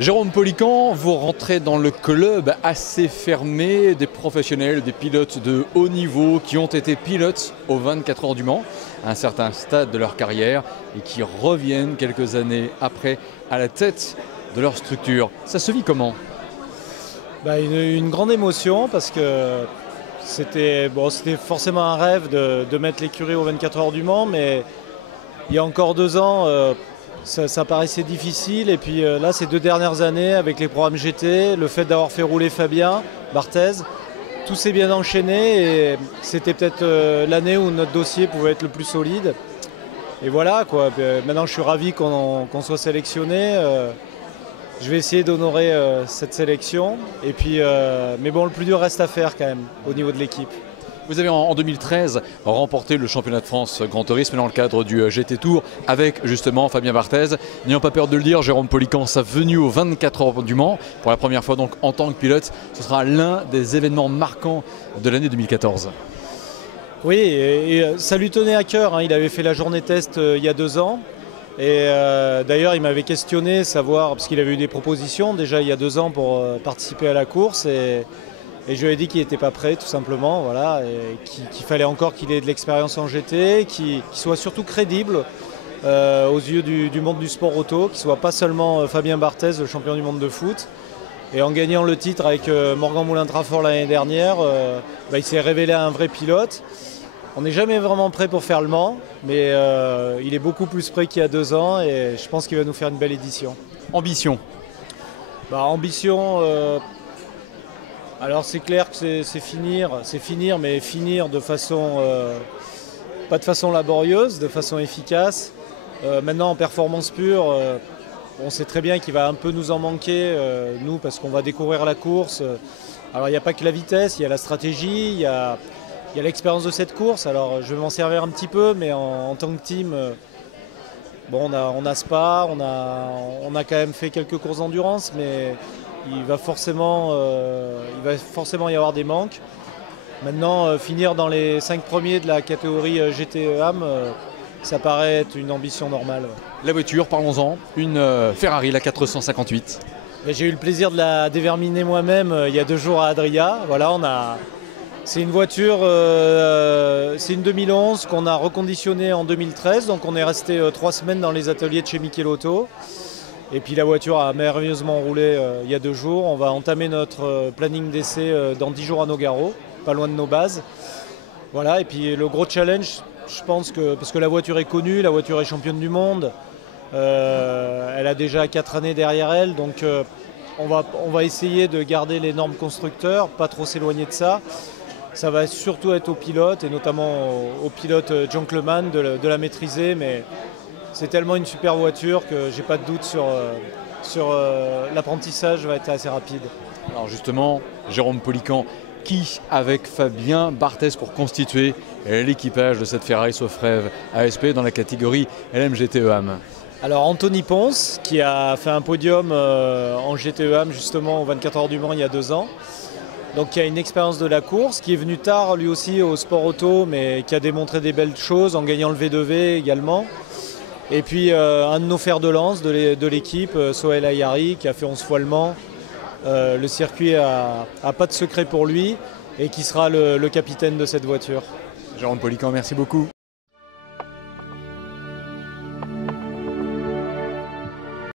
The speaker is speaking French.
Jérôme Polican, vous rentrez dans le club assez fermé des professionnels, des pilotes de haut niveau qui ont été pilotes aux 24 heures du Mans, à un certain stade de leur carrière, et qui reviennent quelques années après à la tête de leur structure. Ça se vit comment? Une grande émotion parce que c'était forcément un rêve de mettre l'écurie aux 24 heures du Mans, mais il y a encore 2 ans, ça paraissait difficile. Et puis là, ces 2 dernières années, avec les programmes GT, le fait d'avoir fait rouler Fabien Barthez, tout s'est bien enchaîné et c'était peut-être l'année où notre dossier pouvait être le plus solide. Et voilà, quoi. Maintenant, je suis ravi qu'on soit sélectionné. Je vais essayer d'honorer cette sélection. Et puis, mais bon, le plus dur reste à faire quand même au niveau de l'équipe. Vous avez en 2013 remporté le championnat de France Grand Tourisme dans le cadre du GT Tour avec justement Fabien Barthez. N'ayant pas peur de le dire, Jérôme Polican, sa venue aux 24 heures du Mans, pour la première fois donc en tant que pilote, ce sera l'un des événements marquants de l'année 2014. Oui, et ça lui tenait à cœur, hein. Il avait fait la journée test il y a 2 ans. Et d'ailleurs, il m'avait questionné, savoir, parce qu'il avait eu des propositions déjà il y a 2 ans pour participer à la course. Et je lui ai dit qu'il n'était pas prêt, tout simplement, voilà, et qu'il fallait encore qu'il ait de l'expérience en GT, qu'il soit surtout crédible aux yeux du monde du sport auto, qu'il ne soit pas seulement Fabien Barthez, le champion du monde de foot. Et en gagnant le titre avec Morgan Moulin-Trafort l'année dernière, il s'est révélé un vrai pilote. On n'est jamais vraiment prêt pour faire le Mans, mais il est beaucoup plus prêt qu'il y a 2 ans et je pense qu'il va nous faire une belle édition. Ambition? Ambition, alors c'est clair que c'est finir, mais finir de façon, pas de façon laborieuse, de façon efficace. Maintenant en performance pure, on sait très bien qu'il va un peu nous en manquer, nous, parce qu'on va découvrir la course. Alors il n'y a pas que la vitesse, il y a la stratégie, il y a l'expérience de cette course. Alors je vais m'en servir un petit peu, mais en tant que team, on a Spa, on a quand même fait quelques courses d'endurance, mais il va forcément y avoir des manques. Maintenant, finir dans les 5 premiers de la catégorie GT-EAM, ça paraît être une ambition normale. La voiture, parlons-en, une Ferrari, la 458. J'ai eu le plaisir de la déverminer moi-même il y a 2 jours à Adria. Voilà, c'est une voiture, c'est une 2011 qu'on a reconditionnée en 2013, donc on est resté 3 semaines dans les ateliers de chez Michelotto. Et puis la voiture a merveilleusement roulé il y a 2 jours. On va entamer notre planning d'essai dans 10 jours à Nogaro, pas loin de nos bases. Voilà, et puis le gros challenge, je pense que, parce que la voiture est connue, la voiture est championne du monde, elle a déjà 4 années derrière elle, donc on va essayer de garder les normes constructeurs, pas trop s'éloigner de ça. Ça va surtout être aux pilotes, et notamment au pilote Gentleman de la maîtriser, mais c'est tellement une super voiture que j'ai pas de doute sur l'apprentissage va être assez rapide. Alors justement, Jérôme Polican, qui avec Fabien Barthez pour constituer l'équipage de cette Ferrari Sofrev ASP dans la catégorie LMGT-EAM? Alors Anthony Ponce, qui a fait un podium en GT-EAM justement aux 24 heures du Mans il y a 2 ans. Donc qui a une expérience de la course, qui est venu tard lui aussi au sport auto, mais qui a démontré des belles choses en gagnant le V2V également. Et puis un de nos fers de lance de l'équipe, Sohail Ayari, qui a fait 11 fois le Mans. Le circuit a pas de secret pour lui et qui sera le capitaine de cette voiture. Jérôme Polican, merci beaucoup.